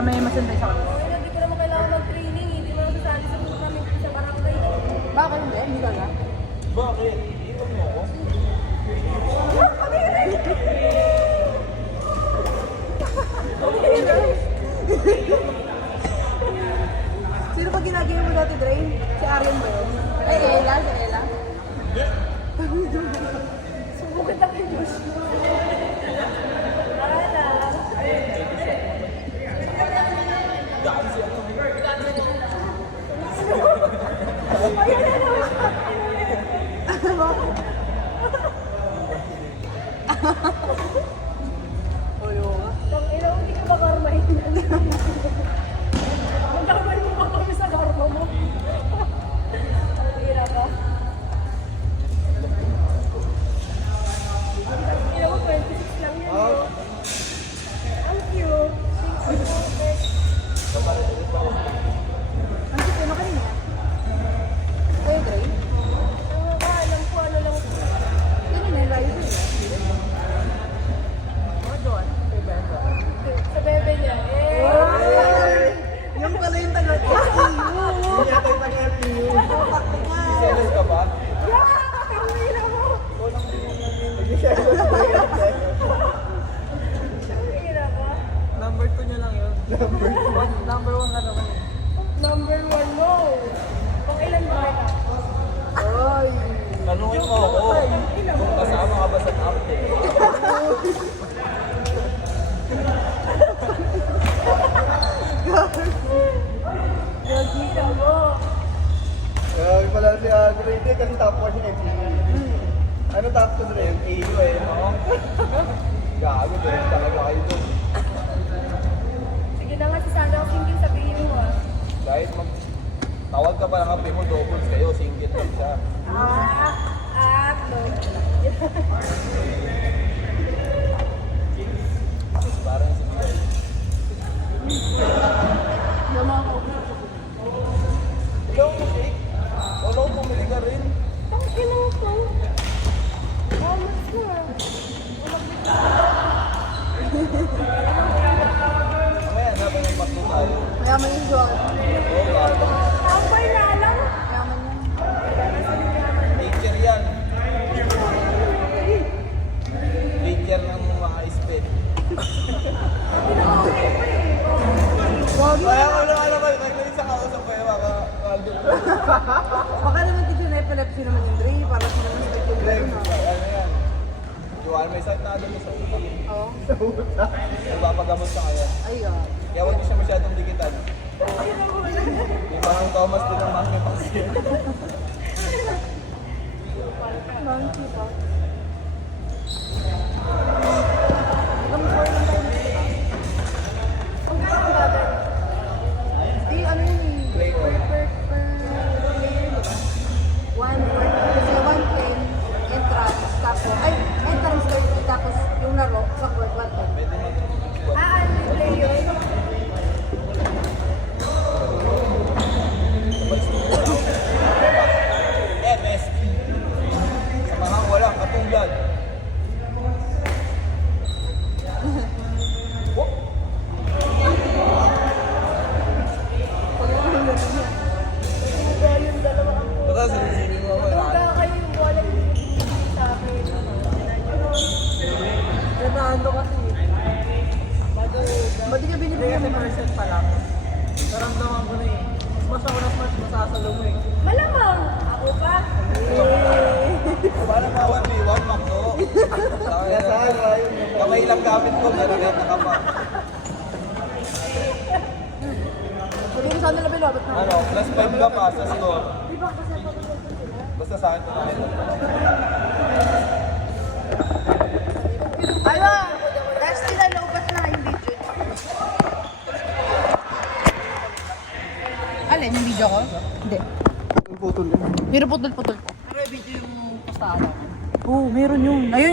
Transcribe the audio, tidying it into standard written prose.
May masantay sa kanila. Hindi ko naman kailangan mag-training. Hindi mo naman sasali sa mga namin sa barangay. Bakit hindi? Hindi ka na? Bakit? Iwan mo ako? Sino pa ginagawa mo dati, Dre? Si Arian ba yun? Ay, Ella? Si Ella? Subukan na kayo. Daan siya. Ang ilaw, hindi ka makarmahin. Magkamay mo pa kami sa karma mo. Ang ira ka. Ang ilaw, 26 lang yan. No? Ang cute. Ang sino kanina? Kayo, Dre? Ang alam ko, ano lang. Kanina, live yun. Oh, doon. Sa bebe niya. Yung pala yung taga-SEU. Hindi yata yung taga-LPU. Selos ka ba? Ang ira mo. Hindi siya yung Ang ira ka. Number 2 niya lang yun. Number 1 na naman. Number 1 mo. Pang ilan ba ka? Ay. Tanungin mo ako kung kasama ka ba sa update. Ira mo. Grabe pala si Agre. Hindi kasi top 1 yung FPU. Ano top 2 rin? AU eh, no? Gago, ganun talaga kayo dun. Sige na nga si Sandra Singkin, sabihin mo ah. Kahit tawag ka pa ng kape mo, doubles kayo, singgit lang siya. No. Parang si Miguel. Yung mga kaupo. Ikaw mo, Shake. Wala ko pumili ka rin. Ang ina ko. Halos na. Mamaya na, may maklo tayo. Mayaman yung joke. Oo, gago. Tambay na lang. Mayaman yan. Nature yan. Nature ng mga sped. Wagi. Kaya ko lang alam, may isa kausap ko yung mga kaldo. Baka naman kasi na epilepsy naman yung Dre. Para sa naman sa yung Dre. Ano yan? Juan, may sakit na mo sa utak. Oo. Nagpapagamot sa kanya. Ayun. Kaya huwag niyo siya masyadong dikitan. Yung parang Thomas din ang mga paksiyan. Monkey pa. Hanggang 4 lang tayo nakita. Ang gano'n ba ba? Di, ano yun eh. Play on. Per player, di ba? Kasi one plane, entrance, tapos, ay, entrance first, tapos yung laro, sa court, one time. Pwede mag-squat. Ano play yun? MS. Sa mga walang katunggan. Oh! Hindi yung dalawa ang po. Tara, sinisingin mo ako. Hanggang kayo yung bola yung binibigay sa akin. Natahan to kasi. Ba't di ka binibigyan mo? 30% pa lang. Naramdaman ko na eh. Mas ako na mas masasalo mo eh. Malamang! Ako pa? Para mga 1v1, Makno. Kamay lang gamit ko, pero yan nakapa. Sabi ko sana labi lobot na. Ano, plus 5 ka pa sa score. Basta sa akin ito na ito. Aywa! Last nila lobot na yung video. Alin yung video ko? Hindi. Putol yun. Pero putol-putol ko. Pero yung video yung postahan. Oo, meron yun. Ayun